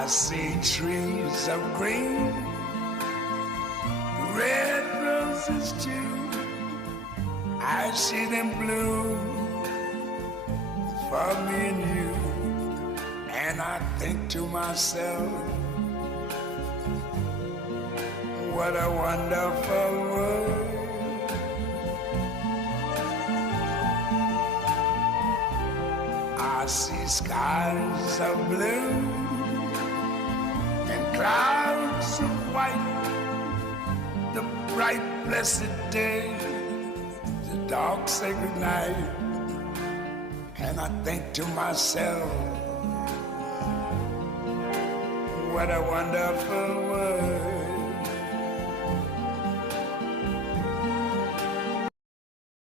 I see trees of green, red roses too. I see them bloom for me and you. And I think to myself, what a wonderful world. I see skies of blue and clouds of white, the bright blessed day, the dark sacred night. And I think to myself, what a wonderful world.